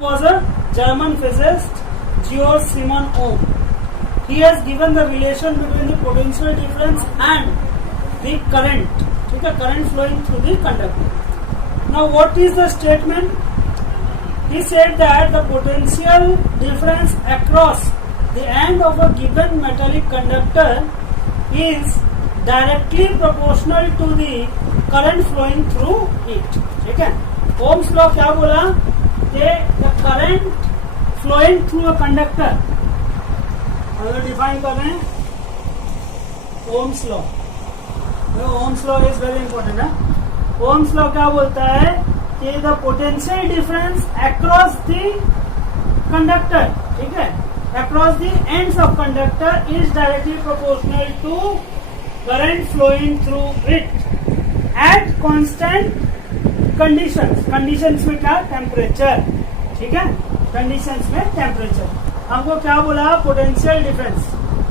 Was a German physicist, Georg Simon Ohm. He has given the relation between the potential difference and the current. ठीक है, current flowing through the conductor. Now, what is the statement? He said that the potential difference across the end of a given metallic conductor is directly proportional to the current flowing through it. ठीक है, Ohm's law क्या बोला कि the current flowing through a conductor, अगर define कर रहे हैं Ohm's law. Ohm's law is very important है. Ohm's law क्या बोलता है कि the potential difference across the conductor, ठीक है, across the ends of conductor is directly proportional to current flowing through it at constant conditions. Conditions में क्या? Temperature. ठीक है, कंडीशंस में टेम्परेचर. हमको क्या बोला? Potential difference.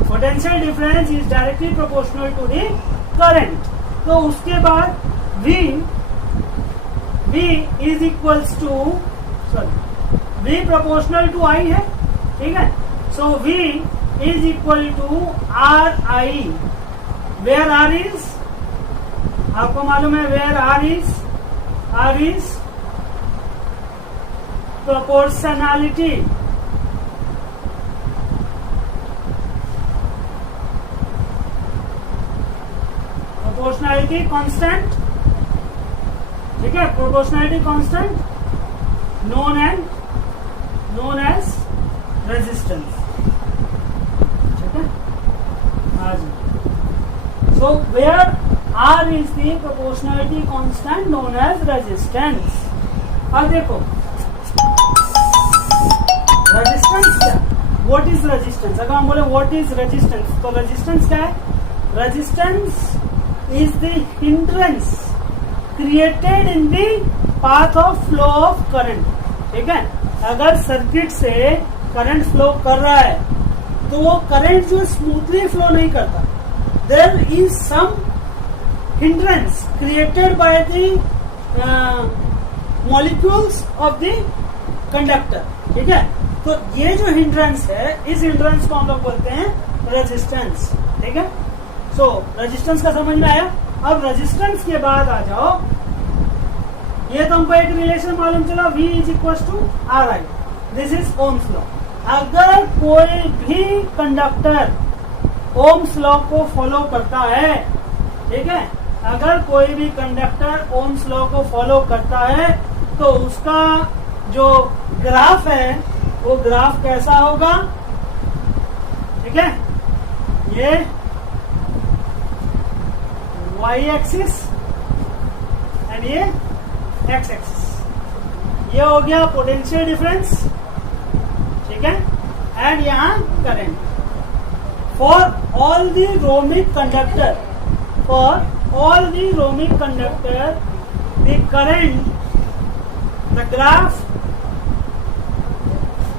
Potential difference is directly proportional to the current. तो उसके बाद V is equals to V proportional to I है. ठीक है, so V is equal to RI, where R is, आपको मालूम है, where R is proportionality. Proportionality constant. ठीक है, proportionality constant known as resistance. ठीक है, आज so where R is the proportionality constant known as resistance. अब देखो रेजिस्टेंस क्या? What is resistance? अगर हम बोले व्हाट इज रेजिस्टेंस, तो रेजिस्टेंस क्या है? Resistance is the hindrance created in the path of flow of current. ठीक है, अगर सर्किट से करंट फ्लो कर रहा है तो वो करंट जो स्मूथली फ्लो नहीं करता, there is some hindrance created by the molecules of the conductor. ठीक है, तो ये जो hindrance है, इस hindrance को हम लोग बोलते हैं resistance. ठीक है, सो resistance का समझ में आया. अब resistance के बाद आ जाओ, ये तो हमको एक रिलेशन मालूम चला, V is equal to RI. This is Ohm's law. अगर कोई भी कंडक्टर Ohm's law को फॉलो करता है, ठीक है, अगर कोई भी कंडक्टर Ohm's लॉ को फॉलो करता है तो उसका जो ग्राफ है वो ग्राफ कैसा होगा? ठीक है, ये y एक्सिस एंड ये x एक्सिस. ये हो गया पोटेंशियल डिफरेंस. ठीक है, एंड यहाँ current. For all the ohmic conductor, all the romic conductor, the current, the graph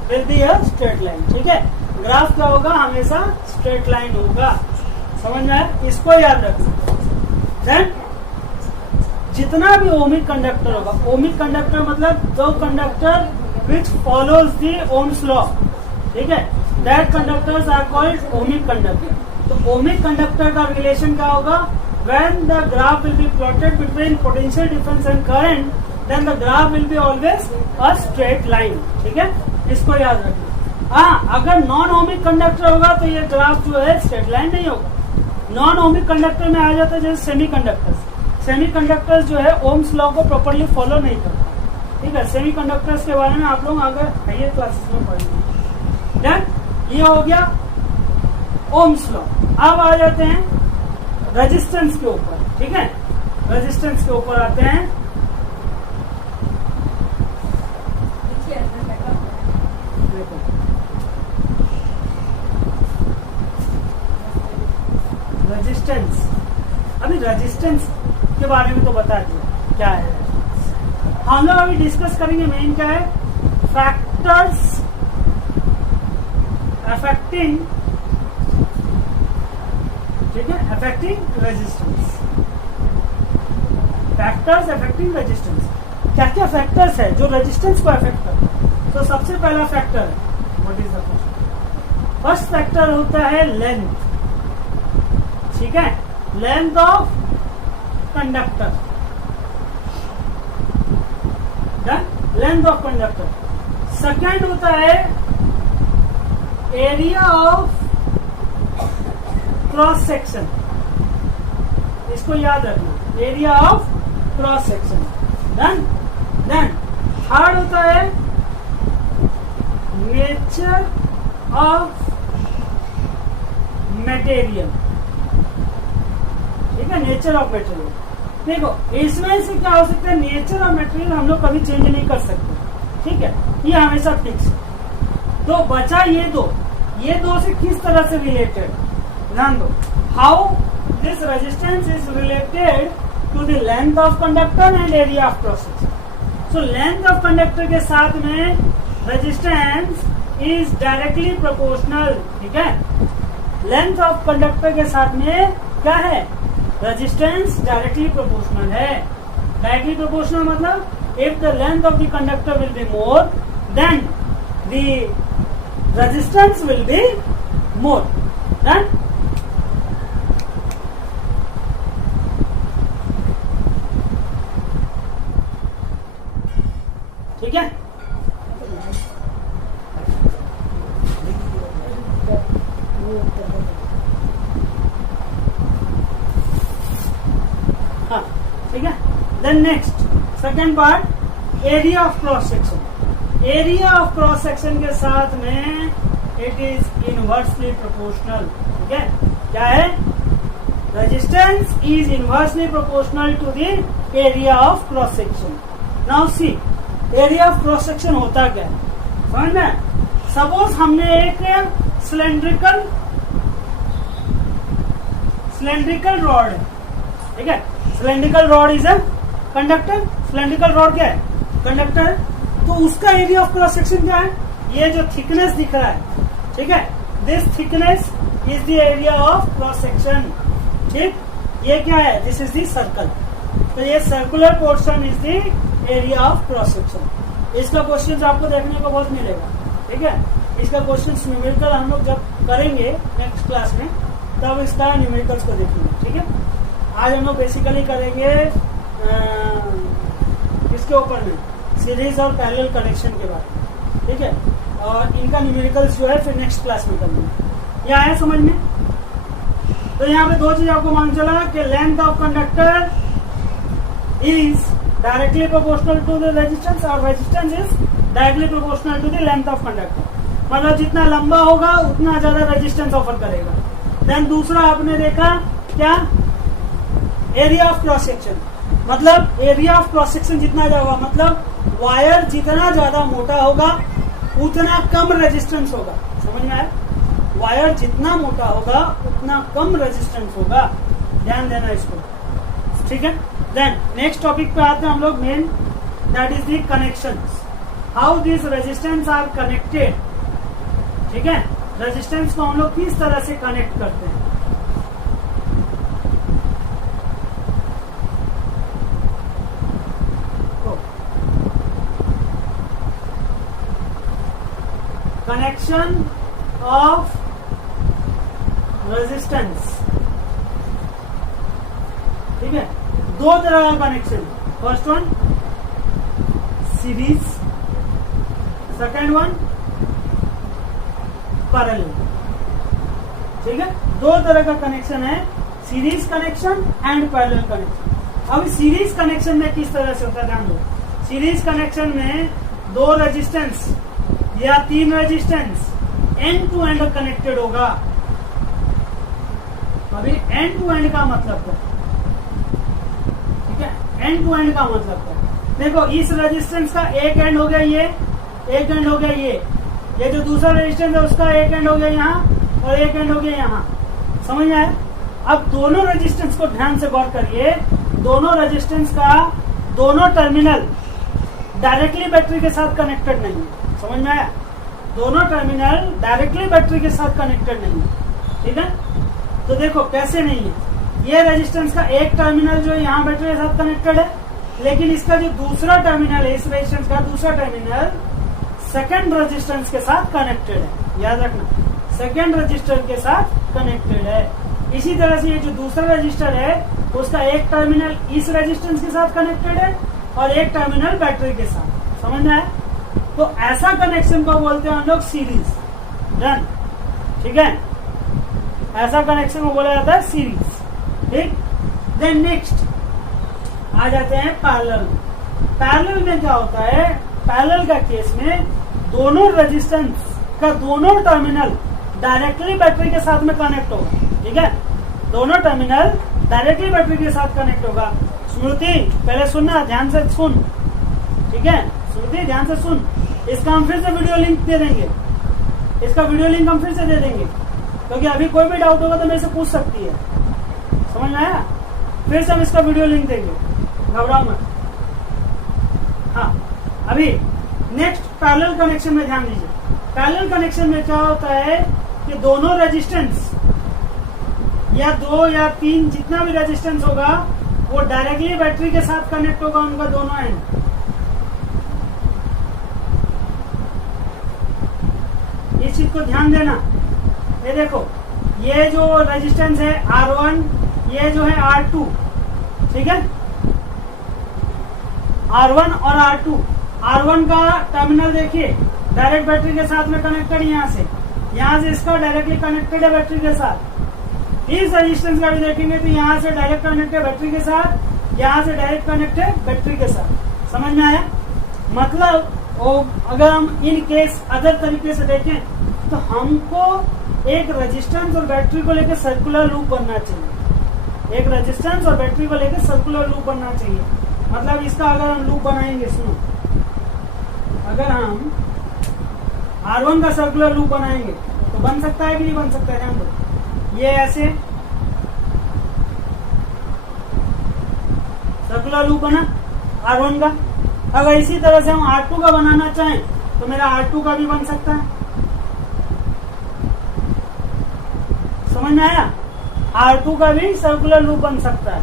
will be a straight line. ठीक है, ग्राफ क्या होगा? हमेशा स्ट्रेट लाइन होगा. समझ में आया? इसको याद रखना. देन जितना भी ओमिक कंडक्टर होगा, ओमिक कंडक्टर मतलब दो conductor which follows the Ohm's law. ठीक है, that conductors are called ohmic conductor. तो ओमिक कंडक्टर का रिलेशन क्या होगा? When the graph will be plotted between potential difference and current, then the graph will be always a straight line. ठीक है, इसको याद रखना. हाँ, अगर नॉन ओमिक कंडक्टर होगा तो ये ग्राफ जो है स्ट्रेट लाइन नहीं होगा. नॉन ओमिक कंडक्टर में आ जाता है जैसे सेमीकंडक्टर्स. सेमीकंडक्टर्स जो है Ohm's लॉ को प्रॉपर्ली फॉलो नहीं करता. ठीक है, सेमीकंडक्टर्स के बारे में आप लोग अगर हायर क्लासेस में पढ़ेंगे. देन ये हो गया Ohm's लॉ. अब आ जाते हैं रेजिस्टेंस के ऊपर. ठीक है, रेजिस्टेंस के ऊपर आते हैं. रेजिस्टेंस, अभी रेजिस्टेंस के बारे में तो बता दिया क्या है. हम लोग अभी डिस्कस करेंगे मेन क्या है, फैक्टर्स अफेक्टिंग, ठीक है, affecting resistance. Factors affecting resistance, क्या क्या फैक्टर्स है जो रेजिस्टेंस को अफेक्ट करते हैं. तो सबसे पहला फैक्टर है, what is the first factor होता है लेंथ, ठीक है, length of conductor, done, length of conductor. Second होता है एरिया ऑफ क्रॉस सेक्शन, इसको याद रखना, area of cross section, done. Then third होता है नेचर ऑफ मटेरियल, ठीक है, नेचर ऑफ मटेरियल। देखो इसमें से क्या हो सकता है, नेचर ऑफ मटेरियल हम लोग कभी चेंज नहीं कर सकते, ठीक है, ये हमेशा फिक्स है। तो बचा ये दो से किस तरह से रिलेटेड, ध्यान दो, how this resistance is related to the length of conductor and area of cross section. So length of conductor के साथ में रेजिस्टेंस इज डायरेक्टली प्रोपोर्शनल, ठीक है, लेंथ ऑफ कंडक्टर के साथ में क्या है, रेजिस्टेंस डायरेक्टली प्रोपोर्शनल है। डायरेक्टली प्रोपोर्शनल मतलब if the length of the conductor will be more then the resistance will be more, done. ठीक है, हाँ, ठीक है। Then next second part, area of cross section. Area of cross section के साथ में इट इज इनवर्सली प्रोपोर्शनल, ठीक है, क्या है, resistance is inversely proportional to the area of cross section. Now see area of cross section होता क्या है, समझ में। सपोज हमने एक सिलेंड्रिकल रॉड है, ठीक है, cylindrical rod is a conductor, cylindrical rod क्या है, कंडक्टर है। तो उसका एरिया ऑफ क्रॉस सेक्शन क्या है, ये जो थिकनेस दिख रहा है, ठीक है, this thickness is the area of cross section, ठीक, ये क्या है, दिस इज द सर्कल, तो ये circular portion is the area of cross section. इसका क्वेश्चन आपको देखने को बहुत मिलेगा, ठीक है, इसका क्वेश्चन न्यूमेरिकल हम लोग जब करेंगे नेक्स्ट क्लास में तब इसका न्यूमेरिकल्स को देखेंगे, ठीक है। आज हम लोग बेसिकली करेंगे इसके ऊपर में सीरीज और पैरेलल कनेक्शन के बारे में, ठीक है, और इनका न्यूमेरिकल्स जो है फिर नेक्स्ट क्लास में करेंगे। यह आया समझ में। तो यहाँ पे दो चीज आपको मालूम चला कि length of conductor is directly proportional to the resistance और resistance is directly proportional to the length of conductor, मतलब जितना लंबा होगा उतना ज्यादा रेजिस्टेंस ऑफर करेगा। देन दूसरा आपने देखा क्या, एरिया ऑफ क्रॉस सेक्शन, मतलब एरिया ऑफ क्रॉस सेक्शन जितना ज्यादा होगा, मतलब वायर जितना ज्यादा मोटा होगा उतना कम रेजिस्टेंस होगा, समझ में आया, वायर जितना मोटा होगा उतना कम रेजिस्टेंस होगा, ध्यान देना इसको, ठीक है। देन नेक्स्ट टॉपिक पे आते हैं हम लोग, main that is the connections, how this resistance R connected, ठीक है, रेजिस्टेंस को हम लोग किस तरह से कनेक्ट करते हैं। कनेक्शन ऑफ रेजिस्टेंस, ठीक है, दो तरह का connection, first one series, second one parallel, ठीक है, दो तरह का कनेक्शन है, series connection and parallel connection. अब सीरीज कनेक्शन में किस तरह से होता है, ध्यान दो, सीरीज कनेक्शन में दो रेजिस्टेंस या तीन resistance and to end connected होगा। अभी एंड टू एंड का मतलब क्या, ठीक है, एंड टू एंड का मतलब क्या, देखो इस रेजिस्टेंस का एक एंड हो गया ये, एक एंड हो गया ये जो दूसरा रेजिस्टेंस है उसका एक एंड हो गया यहाँ और एक एंड हो गया यहाँ, समझ में आया। अब दोनों रेजिस्टेंस को ध्यान से गौर करिए, दोनों रेजिस्टेंस का दोनों टर्मिनल डायरेक्टली बैटरी के साथ कनेक्टेड नहीं है, समझ में आया, दोनों टर्मिनल डायरेक्टली बैटरी के साथ कनेक्टेड नहीं है, ठीक है। तो देखो कैसे नहीं है, ये रेजिस्टेंस का एक टर्मिनल जो यहाँ बैटरी के साथ कनेक्टेड है, लेकिन इसका जो दूसरा टर्मिनल है, इस रेजिस्टेंस का दूसरा टर्मिनल सेकेंड रेजिस्टेंस के साथ कनेक्टेड है, याद रखना, सेकेंड रजिस्टर के साथ कनेक्टेड है। इसी तरह से ये जो दूसरा रजिस्टर है उसका एक टर्मिनल इस रेजिस्टेंस के साथ कनेक्टेड है और एक टर्मिनल बैटरी के साथ, समझ में आया? तो ऐसा कनेक्शन को बोलते हैं हम लोग सीरीज। डन, ठीक है, ऐसा कनेक्शन को बोला जाता है सीरीज। ठीक, देन नेक्स्ट आ जाते हैं पैरेलल। पैरेलल में क्या होता है? पैरेलल का केस में दोनों रेजिस्टेंस का दोनों टर्मिनल डायरेक्टली बैटरी के साथ में कनेक्ट होगा। ठीक है, दोनों टर्मिनल डायरेक्टली बैटरी के साथ कनेक्ट होगा। स्मृति पहले सुनना, ध्यान से सुन, ठीक है स्मृति, ध्यान से सुन। इसका हम फिर से वीडियो लिंक दे देंगे, इसका वीडियो लिंक हम फिर से दे देंगे, क्योंकि अभी कोई भी डाउट होगा तो मेरे से पूछ सकती है, समझ में आया? फिर से हम इसका वीडियो लिंक देंगे, घबराओ मत। हाँ, अभी नेक्स्ट पैरेलल कनेक्शन में ध्यान दीजिए। पैरेलल कनेक्शन में क्या होता है कि दोनों रेजिस्टेंस या 2 या 3 जितना भी रेजिस्टेंस होगा वो डायरेक्टली बैटरी के साथ कनेक्ट होगा, उनका दोनों एंड। इस चीज को ध्यान देना। ये देखो, ये जो रेजिस्टेंस है R1, ये जो है R2, ठीक है, R1 और R2। R1 का टर्मिनल देखिए डायरेक्ट बैटरी के साथ में कनेक्टेड, यहाँ से इसका डायरेक्टली कनेक्टेड है बैटरी के साथ। इस रेजिस्टेंस का भी देखेंगे तो यहाँ से डायरेक्ट कनेक्ट है बैटरी के साथ, यहाँ से डायरेक्ट कनेक्ट है बैटरी के साथ। समझ में आया? मतलब अगर हम इन केस अदर तरीके से देखें तो हमको एक रेजिस्टेंस और बैटरी को लेकर सर्कुलर लूप बनना चाहिए। एक रेजिस्टेंस और बैटरी को लेकर सर्कुलर लूप बनना चाहिए। मतलब इसका अगर हम लूप बनाएंगे, सुनो, अगर हम R1 का सर्कुलर लूप बनाएंगे तो बन सकता है कि नहीं बन सकता है? ध्यान दो, ये ऐसे सर्कुलर लूप बना R1 का। अगर इसी तरह से हम R2 का बनाना चाहें तो मेरा R2 का भी बन सकता है। समझ में आया? R2 का भी सर्कुलर लूप बन सकता है।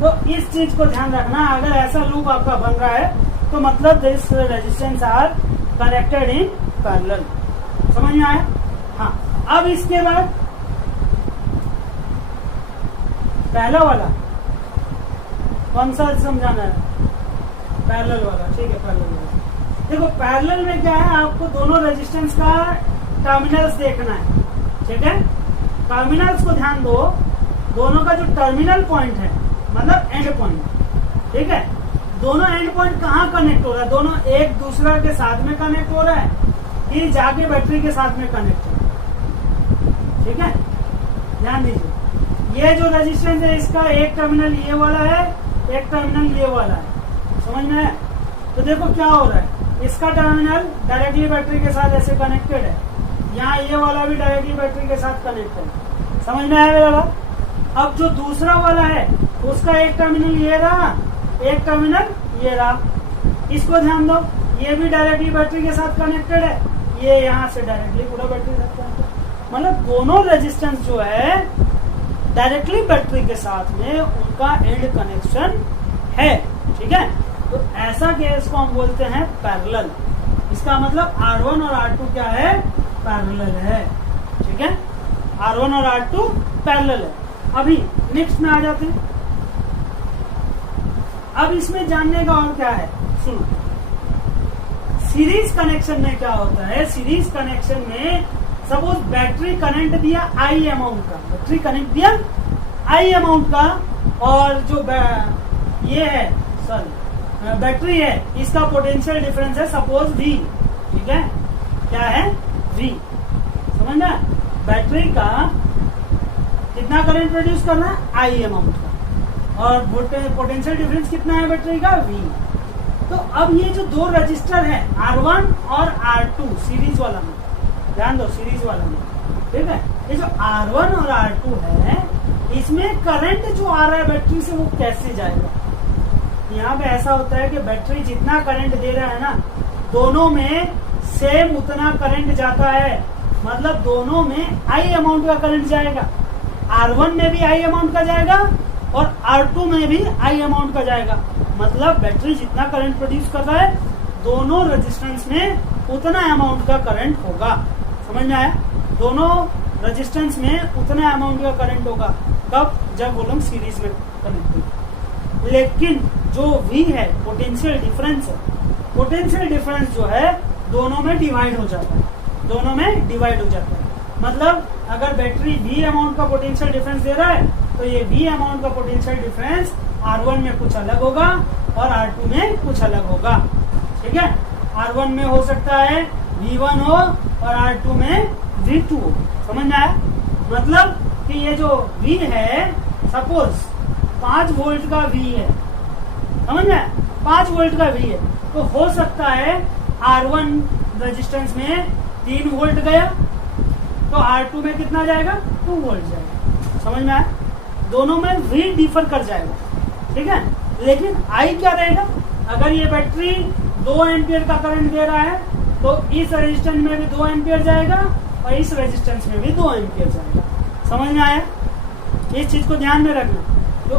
तो इस चीज को ध्यान रखना, अगर ऐसा लूप आपका बन रहा है तो मतलब this resistance R connected in parallel. समझ में आया? हाँ, अब इसके बाद पहला वाला कौन सा समझाना है? पैरेलल वाला, ठीक है, पैरेलल वाला। देखो पैरेलल में क्या है, आपको दोनों रेजिस्टेंस का टर्मिनल्स देखना है, ठीक है। टर्मिनल्स को ध्यान दो, दोनों का जो टर्मिनल पॉइंट है मतलब एंड पॉइंट, ठीक है, दोनों एंड पॉइंट कहाँ कनेक्ट हो रहा है? दोनों एक दूसरा के साथ में कनेक्ट हो रहा है, फिर जाके बैटरी के साथ में कनेक्ट हो रहा है, ठीक है। ध्यान दीजिए, ये जो रेजिस्टेंस है इसका एक टर्मिनल ये वाला है, एक टर्मिनल ये वाला है। समझ में आया? तो देखो क्या हो रहा है, इसका टर्मिनल डायरेक्टली बैटरी के साथ ऐसे कनेक्टेड है, यहाँ ये वाला भी डायरेक्टली बैटरी के साथ कनेक्टेड है। समझ में आया मेरा बात? अब जो दूसरा वाला है उसका एक टर्मिनल ये रहा, एक टर्मिनल ये रहा। इसको ध्यान दो, ये भी डायरेक्टली बैटरी के साथ कनेक्टेड है, ये यहाँ से डायरेक्टली पूरा बैटरी के साथ कनेक्टेड। मतलब दोनों रेजिस्टेंस जो है डायरेक्टली बैटरी के साथ में उनका एंड कनेक्शन है, ठीक है। तो ऐसा केस को हम बोलते हैं पैरेलल। इसका मतलब R1 और R2 क्या है? पैरेलल है, ठीक है। R1 और R2 पैरेलल है। अभी नेक्स्ट में आ जाते हैं। अब इसमें जानने का और क्या है, सुनो। सीरीज कनेक्शन में क्या होता है? सीरीज कनेक्शन में सपोज बैटरी करंट दिया I अमाउंट का, बैटरी करंट दिया I अमाउंट का, और जो ये है सॉरी बैटरी है, इसका पोटेंशियल डिफरेंस है सपोज V, ठीक है। क्या है? V। समझ ना? बैटरी का कितना करंट प्रोड्यूस करना है? I अमाउंट का, और पोटेंशियल डिफरेंस कितना है बैटरी का? V। तो अब ये जो दो रजिस्टर है R1 और R2 सीरीज वाला में, ध्यान दो, सीरीज वाला में, ठीक है। ये जो R1 और R2 है, इसमें करंट जो आ रहा है बैटरी से वो कैसे जाएगा? यहाँ पे ऐसा होता है कि बैटरी जितना करंट दे रहा है ना, दोनों में सेम उतना करंट जाता है। मतलब दोनों में I अमाउंट का करंट जाएगा, R1 में भी I अमाउंट का जाएगा और R2 में भी I अमाउंट का जाएगा। मतलब बैटरी जितना करंट प्रोड्यूस कर रहा है दोनों रेजिस्टेंस में उतना अमाउंट का करंट होगा। समझ में आया? दोनों रेजिस्टेंस में उतना अमाउंट का करंट होगा। कब? जब वो लोग सीरीज में कनेक्ट होगा। लेकिन जो V है पोटेंशियल डिफरेंस है, पोटेंशियल डिफरेंस जो है दोनों में डिवाइड हो जाता है, दोनों में डिवाइड हो जाता है। मतलब अगर बैटरी V अमाउंट का पोटेंशियल डिफरेंस दे रहा है तो ये V अमाउंट का पोटेंशियल डिफरेंस R1 में कुछ अलग होगा और R2 में कुछ अलग होगा। ठीक है? R1 में हो सकता है V1 हो और R2 में V2 हो। समझ में आया? मतलब कि ये जो V है, सपोज 5 वोल्ट का V है, समझ में आया? 5 वोल्ट का V है, तो हो सकता है R1 रेजिस्टेंस में 3 वोल्ट गया तो R2 में कितना जाएगा? 2 वोल्ट जाएगा। समझ में आया? दोनों में V डिफर कर जाएगा। ठीक है? लेकिन I क्या रहेगा? अगर ये बैटरी 2 एम्पियर का करंट दे रहा है तो इस रेजिस्टेंस में भी 2 एम्पियर जाएगा और इस रेजिस्टेंस में भी 2 एम्पियर जाएगा। समझ में आया? इस चीज को ध्यान में रखना। तो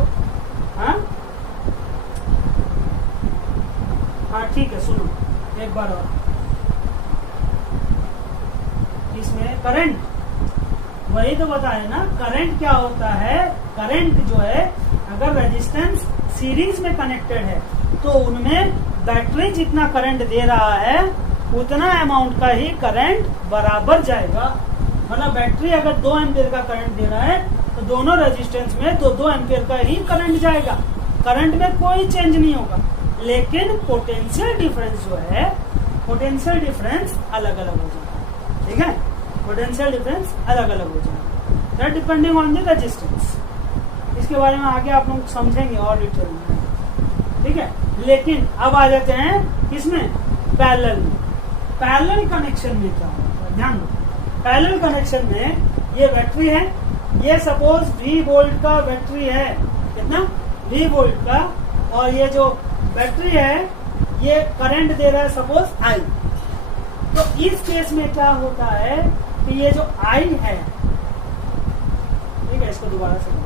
हाँ ठीक है, सुनो एक बार और। इसमें करंट, वही तो बताया ना, करंट क्या होता है? करंट जो है अगर रेजिस्टेंस सीरीज में कनेक्टेड है तो उनमें बैटरी जितना करंट दे रहा है उतना अमाउंट का ही करंट बराबर जाएगा। मतलब बैटरी अगर 2 एम्पियर का करंट दे रहा है तो दोनों रेजिस्टेंस में 2 एम्पियर का ही करंट जाएगा। करंट में कोई चेंज नहीं होगा, लेकिन पोटेंशियल डिफरेंस जो है, पोटेंशियल डिफरेंस अलग अलग हो जाएगा। ठीक है? पोटेंशियल डिफरेंस अलग अलग हो जाएगा, that depending on the resistance. इसके बारे में आगे आप लोग समझेंगे और डिटेल में। ठीक है? लेकिन अब आ जाते हैं इसमें पैरेलल में। पैरेलल कनेक्शन में क्या होता है? ध्यान दो, पैरेलल कनेक्शन में ये बैटरी है, ये सपोज V वोल्ट का बैटरी है, कितना? V वोल्ट का, और ये जो बैटरी है ये करंट दे रहा है सपोज I। तो इस केस में क्या होता है कि ये जो I है, ठीक है, इसको दोबारा से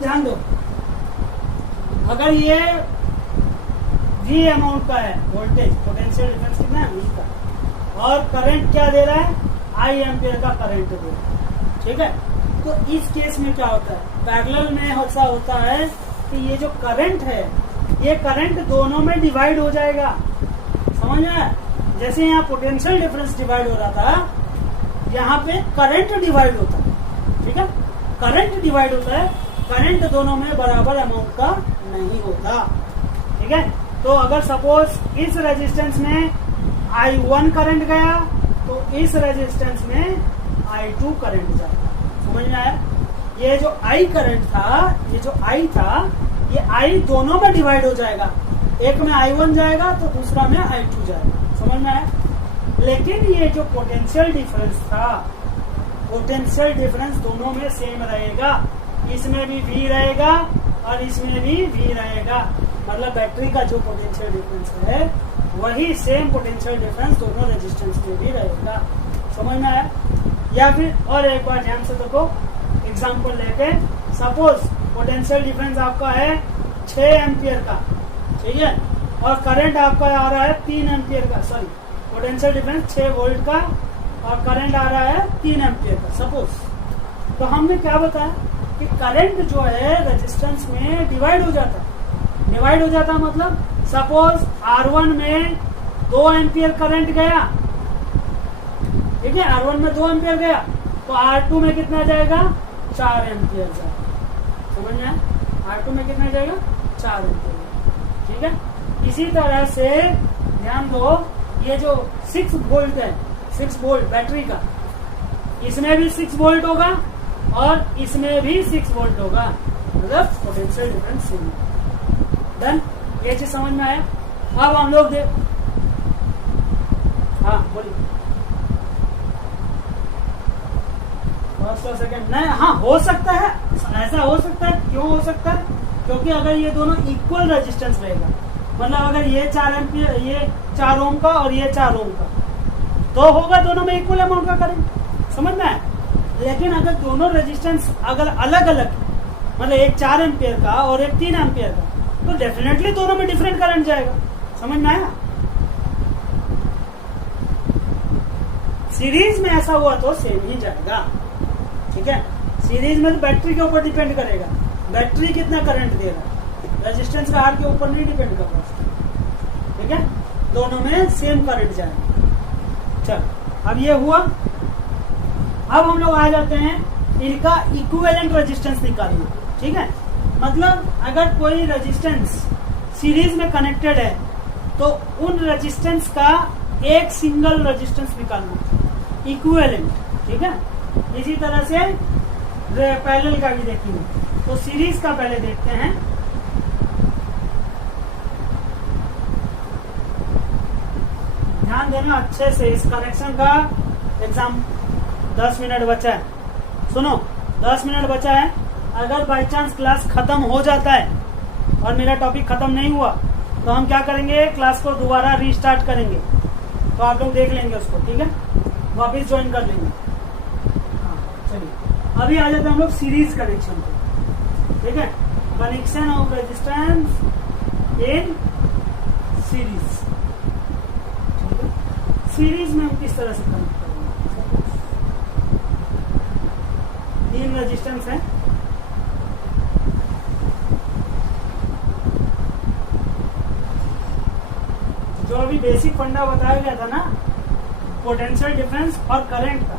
ध्यान दो। अगर ये V अमाउंट का है वोल्टेज, पोटेंशियल डिफरेंस कितना है? V का, और करंट क्या दे रहा है? I एम्पियर का करंट दे रहा है। ठीक है? तो इस केस में क्या होता है? पैरेलल में ऐसा होता है कि ये जो करंट है, ये करंट दोनों में डिवाइड हो जाएगा। समझ में आया? जैसे यहाँ पोटेंशियल डिफरेंस डिवाइड हो रहा था, यहाँ पे करंट डिवाइड होता है। ठीक है? करंट डिवाइड होता है, करंट दोनों में बराबर अमाउंट का नहीं होता। ठीक है? तो अगर सपोज इस रेजिस्टेंस में I1 करंट गया तो इस रेजिस्टेंस में I2 करंट जाएगा। समझ में आया? ये जो I करंट था, ये जो I था, ये I दोनों में डिवाइड हो जाएगा। एक में I1 जाएगा तो दूसरा में I2 जाएगा। समझ में आया? लेकिन ये जो पोटेंशियल डिफरेंस था, पोटेंशियल डिफरेंस दोनों में सेम रहेगा। इसमें भी V रहेगा और इसमें भी V रहेगा। मतलब बैटरी का जो पोटेंशियल डिफरेंस है वही सेम पोटेंशियल डिफरेंस दोनों रेजिस्टेंस में भी रहेगा। समझ में आया? या फिर और एक बार ध्यान से देखो, एग्जांपल लेके, सपोज पोटेंशियल डिफरेंस आपका है 6 एम्पियर का, ठीक है, और करंट आपका आ रहा है 3 एम्पियर का, सॉरी पोटेंशियल डिफरेंस 6 वोल्ट का और करंट आ रहा है 3 एम्पियर का सपोज। तो हमने क्या बताया कि करंट जो है रेजिस्टेंस में डिवाइड हो जाता है। डिवाइड हो जाता मतलब सपोज R1 में 2 एम्पियर करंट गया, ठीक है, R1 में 2 एम्पियर गया तो R2 में कितना जाएगा? 4 एम्पियर जाएगा। समझ में? R2 में कितना जाएगा? 4 एम्पियर। ठीक है? इसी तरह से ध्यान दो, ये जो 6 वोल्ट है, 6 वोल्ट बैटरी का, इसमें भी 6 वोल्ट होगा और इसमें भी 6 वोल्ट होगा। मतलब पोटेंशियल डिफरेंस सेम है। डन? ये चीज समझ में आया? अब हम लोग हाँ बोलिए। फर्स्ट और सेकंड नहीं, हाँ हो सकता है, ऐसा हो सकता है। क्यों हो सकता है? क्योंकि अगर ये दोनों इक्वल रेजिस्टेंस रहेगा, मतलब अगर ये 4 एम्पियर, ये 4 ओम का और ये 4 ओम का, तो होगा दोनों में इक्वल अमाउंट का करंट, समझ में आया। लेकिन अगर दोनों रेजिस्टेंस अगर अलग अलग, मतलब एक 4 एम्पियर का और एक 3 एम्पियर का, तो डेफिनेटली दोनों में डिफरेंट करंट जाएगा, समझ में आया। सीरीज में ऐसा हुआ तो सेम ही जाएगा, ठीक है। सीरीज में तो बैटरी के ऊपर डिपेंड करेगा, बैटरी कितना करंट दे रहा है, रेजिस्टेंस का आर के ऊपर नहीं डिपेंड कर रहा, ठीक है। दोनों में सेम करंट जाएगा। चल अब ये हुआ। अब हम लोग आ जाते हैं इनका इक्विवेलेंट रेजिस्टेंस निकालना, ठीक है। मतलब अगर कोई रेजिस्टेंस सीरीज में कनेक्टेड है तो उन रेजिस्टेंस का एक सिंगल रेजिस्टेंस निकालना, इक्विवेलेंट, ठीक है। इसी तरह से पैरेलल का भी देखेंगे। तो सीरीज का पहले देखते हैं। ध्यान देना अच्छे से, इस कनेक्शन का एग्जाम 10 मिनट बचा है। सुनो, 10 मिनट बचा है। अगर बाई चांस क्लास खत्म हो जाता है और मेरा टॉपिक खत्म नहीं हुआ तो हम क्या करेंगे, क्लास को दोबारा रीस्टार्ट करेंगे, तो आप लोग देख लेंगे उसको, ठीक है, वापस ज्वाइन कर लेंगे। हाँ चलिए, अभी आ जाते हैं हम लोग सीरीज कनेक्शन पे, ठीक है। Connection of resistance in series, ठीक है। सीरीज में हम किस तरह से कनेक्ट करेंगे, 3 रेजिस्टेंस है, जो अभी बेसिक फंडा बताया गया था ना, पोटेंशियल डिफरेंस और करंट का,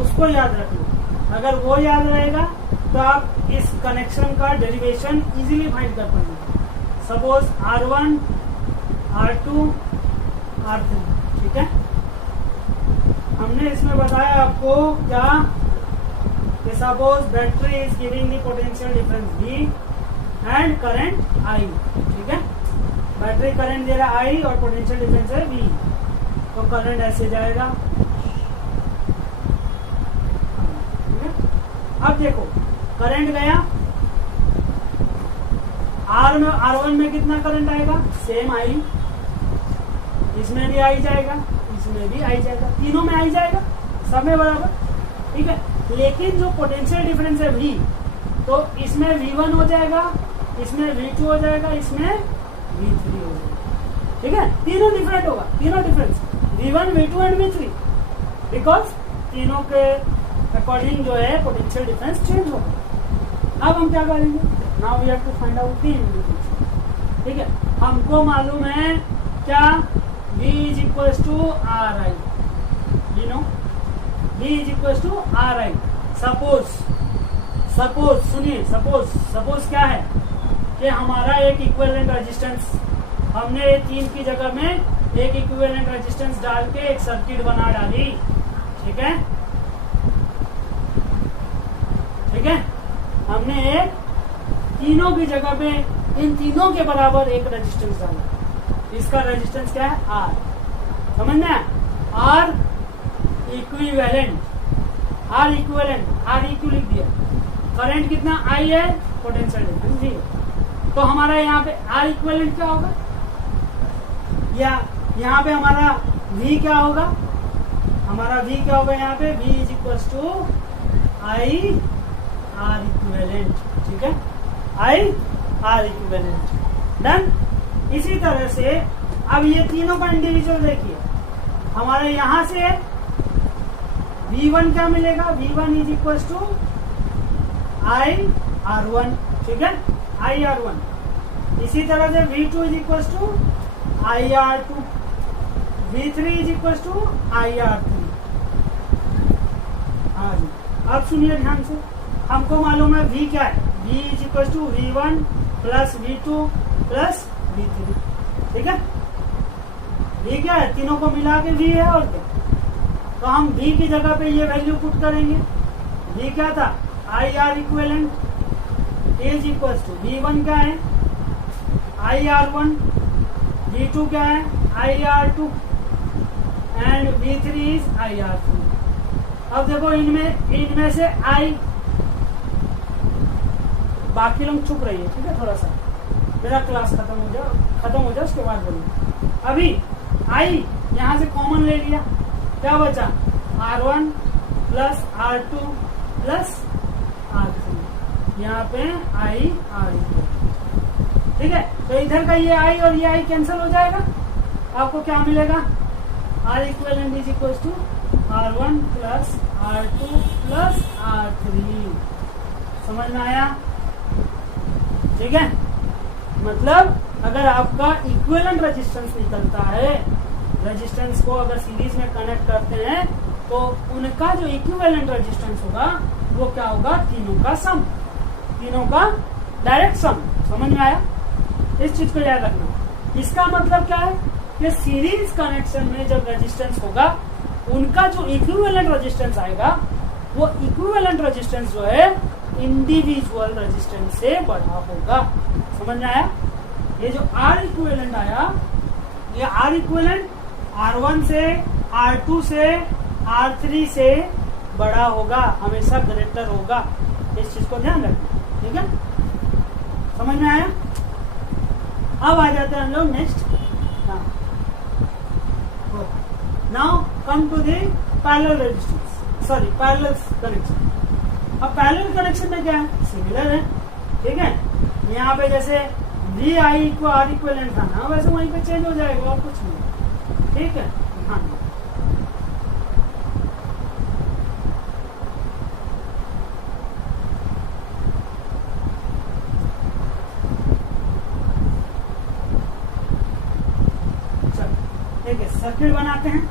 उसको याद रख लो। अगर वो याद रहेगा तो आप इस कनेक्शन का डेरिवेशन इजीली फाइंड कर पाएंगे। सपोज R1, R2, R3, ठीक है। हमने इसमें बताया आपको क्या, कि suppose battery is giving the potential difference V and current I, ठीक है। बैटरी करंट दे रहा I और पोटेंशियल डिफरेंस है V, तो करंट ऐसे जाएगा, ठीक है। अब देखो करंट गया, R1 में कितना करंट आएगा, सेम I, इसमें भी I जाएगा, इसमें भी I जाएगा, तीनों में I जाएगा, सब में बराबर, ठीक है। लेकिन जो पोटेंशियल डिफरेंस है V, तो इसमें V1 हो जाएगा, इसमें V2 हो जाएगा, इसमें V3 हो जाएगा, ठीक है। तीनों डिफरेंट होगा, तीनों difference V1, V2 and V3, because तीनों के अकॉर्डिंग जो है पोटेंशियल डिफरेंस चेंज होगा। अब हम क्या करेंगे, now we have to find out the, ठीक है। हमको मालूम है क्या, V is equal to R I, you know, V is equal to R I। Suppose सुनिए, सपोज क्या है कि हमारा एक इक्विवेलेंट रेजिस्टेंस, हमने 3 की जगह में एक इक्विवेलेंट रेजिस्टेंस डाल के एक सर्किट बना डाली, ठीक है, ठीक है। हमने एक तीनों की जगह पे इन तीनों के बराबर एक रेजिस्टेंस डाला, इसका रेजिस्टेंस क्या है, R, समझना है, R इक्विवेलेंट, R इक्वल लिख दिया। करंट कितना I है, पोटेंशियल डिफरेंस V, तो हमारा यहाँ पे R इक्विवेलेंट क्या होगा, या यहाँ पे हमारा V क्या होगा, हमारा V क्या होगा, यहाँ पे V is equal to I R equivalent, ठीक है, I R इक्विवेलेंट, डन। इसी तरह से अब ये तीनों का इंडिविजुअल देखिए, हमारे यहाँ से V1 क्या मिलेगा, V1 is equal to I R1, ठीक है, I R1। इसी तरह से V2 is equal to I R2, V3 is equal to I R3। हाँ जी, अब सुनिए ध्यान से, हमको मालूम है V क्या है, V is equal to V1 plus V2 plus V3, ठीक है। V क्या है, तीनों को मिला के V है, और क्या, तो हम V की जगह पे ये वैल्यू पुट करेंगे। V क्या था, I R equivalent is equal to V1 क्या है, I R1, V2 क्या है, I R2, and V3 is IR3। अब देखो इनमें से I, बाकी लोग चुप रहिए, ठीक है, थोड़ा सा मेरा क्लास खत्म हो जाए उसके बाद बोलिए। अभी I यहां से कॉमन ले लिया, क्या बचा R1 plus R2 plus R3, यहाँ पे I R, ठीक है। तो इधर का ये I और ये I कैंसिल हो जाएगा, आपको क्या मिलेगा R equivalent is equal to R1 plus R2 plus R3। समझ में आया, ठीक है। मतलब अगर आपका इक्विवेलेंट रेजिस्टेंस निकलता है, रेजिस्टेंस को अगर सीरीज में कनेक्ट करते हैं तो उनका जो इक्विवेलेंट रेजिस्टेंस होगा वो क्या होगा, तीनों का सम, तीनों का डायरेक्ट सम। समझ में आया, इस चीज को याद रखना। इसका मतलब क्या है कि सीरीज कनेक्शन में जब रेजिस्टेंस होगा उनका जो इक्विवेलेंट रेजिस्टेंस आएगा वो इक्विवेलेंट रेजिस्टेंस जो है इंडिविजुअल रेजिस्टेंस से बड़ा होगा। समझ में आया, ये जो R इक्विवेलेंट आया, ये R इक्विवेलेंट R1 से R2 से R3 से बड़ा होगा, हमेशा ग्रेटर होगा। इस चीज को ध्यान रखना, ठीक है। समझ में आया। अब आ जाते हैं हम लोग next. Now come to the parallel resistance, sorry parallel connection. अब पैरेलल कनेक्शन में क्या है, सिमिलर है, ठीक है। यहाँ पे जैसे VI को R इक्विवेलेंट था ना, वैसे वहीं पे चेंज हो जाएगा और कुछ नहीं, ठीक है। हाँ, सर्किट बनाते हैं।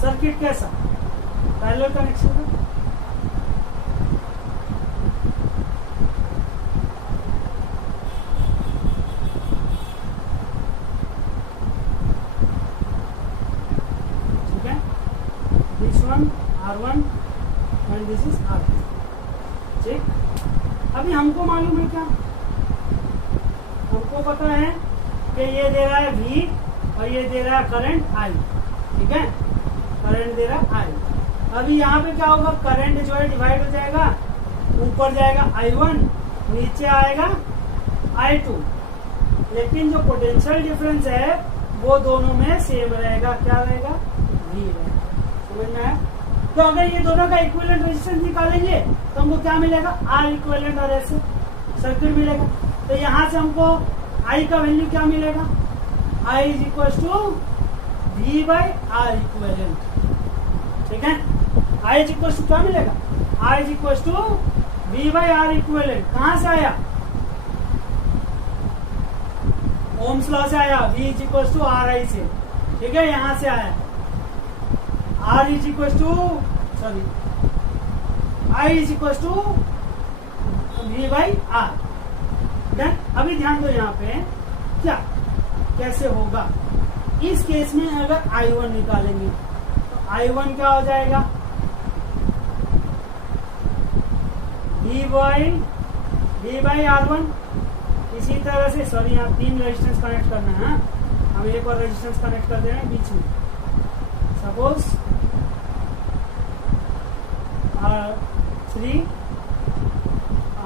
सर्किट कैसा, पैरेलल कनेक्शन का। ठीक है, this one R1 and this is R2, ठीक। अभी हमको मालूम है क्या, हमको पता है कि ये दे रहा है V और ये दे रहा है करंट I, ठीक है, करंट दे रहा है I। अभी यहाँ पे क्या होगा, करंट जो है डिवाइड हो जाएगा, ऊपर जाएगा I1, नीचे आएगा I2, लेकिन जो पोटेंशियल डिफरेंस है वो दोनों में सेम रहेगा, क्या रहेगा, V रहेगा। समझ में आया। तो अगर ये दोनों का इक्विवेलेंट रेजिस्टेंस निकालेंगे तो हमको क्या मिलेगा, R इक्विवेलेंट और ऐसे सर्किट मिलेगा। तो यहाँ से हमको I का वैल्यू क्या मिलेगा, I is equal to V by R equivalent, ठीक है। I इज इक्वल टू क्या मिलेगा, I is equal to V by R equivalent. कहां से आया, ओम्स लॉ से आया, V is equal to RI से, ठीक है, यहां से आया। R is equal to sorry I is equal to V by R। अभी ध्यान दो यहाँ पे क्या कैसे होगा। इस केस में अगर I1 निकालेंगे तो I1 क्या हो जाएगा, V बाई R1। इसी तरह से सॉरी यहाँ 3 रेजिस्टेंस कनेक्ट करना है, हम एक और रेजिस्टेंस कनेक्ट कर दे रहे हैं बीच में। सपोज R3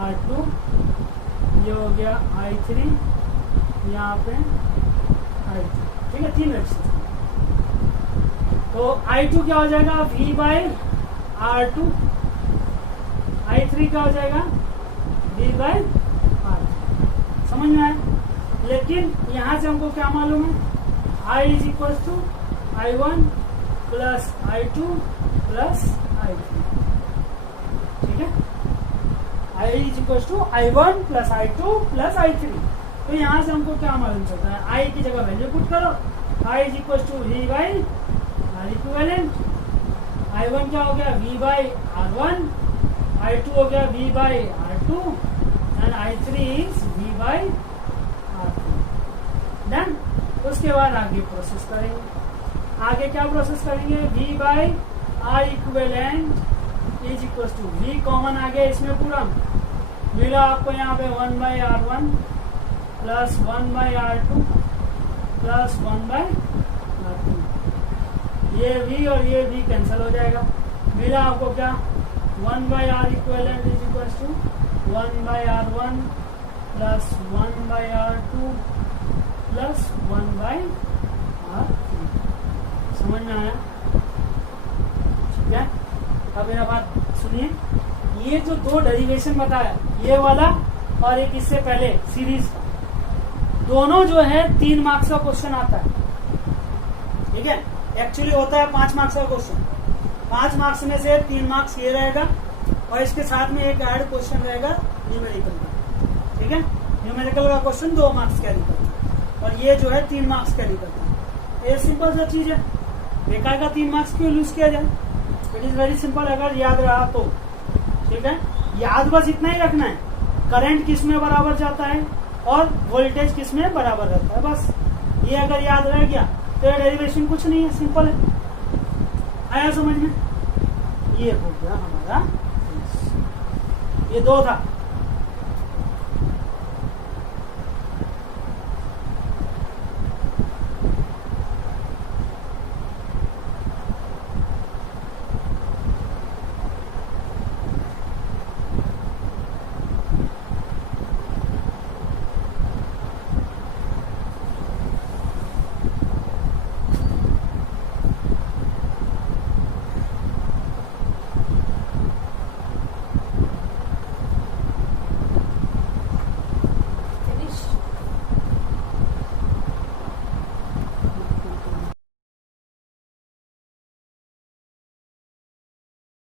R2, ये हो गया I3, यहाँ पे I2, ठीक है, 3 रेजिस्टेंस। तो I2 क्या हो जाएगा, V बाई R2, I3 क्या हो जाएगा, V बाई R3। समझ में आया। लेकिन यहाँ से हमको क्या मालूम है, I is equal to I1 plus I2 plus I3, ठीक है। I is equal to I1 plus I2 plus I3। तो यहाँ से हमको क्या मालूम चलता है, I की जगह वैल्यू पुट करो, I is equal to V by R equivalent. I1 क्या हो गया, V बाई R1, I2 हो गया V by R2 and I3 is V by R3। Done. उसके बाद आगे प्रोसेस करेंगे, आगे क्या प्रोसेस करेंगे, V by R equivalent is equal to V common आ गया इसमें पूरा, मिला आपको यहाँ पे 1 by R1 plus 1 by R2 plus 1/R2। ये v और ये v कैंसिल हो जाएगा, मिला आपको क्या 1/R equivalent is equal to 1/R1 plus 1/R2 plus 1/R3। समझ में आया? ठीक है, अब मेरा बात सुनिए, ये जो दो डेरिवेशन बताया, ये वाला और एक इससे पहले सीरीज का, दोनों जो है 3 मार्क्स का क्वेश्चन आता है। ठीक है, एक्चुअली होता है 5 मार्क्स का क्वेश्चन। 5 मार्क्स में से 3 मार्क्स ये रहेगा और इसके साथ में एक ऐड क्वेश्चन रहेगा न्यूमेरिकल का। ठीक है, न्यूमेरिकल का क्वेश्चन 2 मार्क्स कैरी करता है और ये जो है 3 मार्क्स कैरी करता है। ये सिंपल सा चीज है, बेकार का 3 मार्क्स क्यों लूज किया जाए? इट इज वेरी सिंपल, अगर याद रहा तो। ठीक है, याद बस इतना ही रखना है, करंट किस में बराबर जाता है और वोल्टेज किस में बराबर रहता है, बस ये अगर याद रह गया तो डेरिवेशन कुछ नहीं है, सिंपल है। आया समझ में? ये हो गया हमारा, ये 2 था।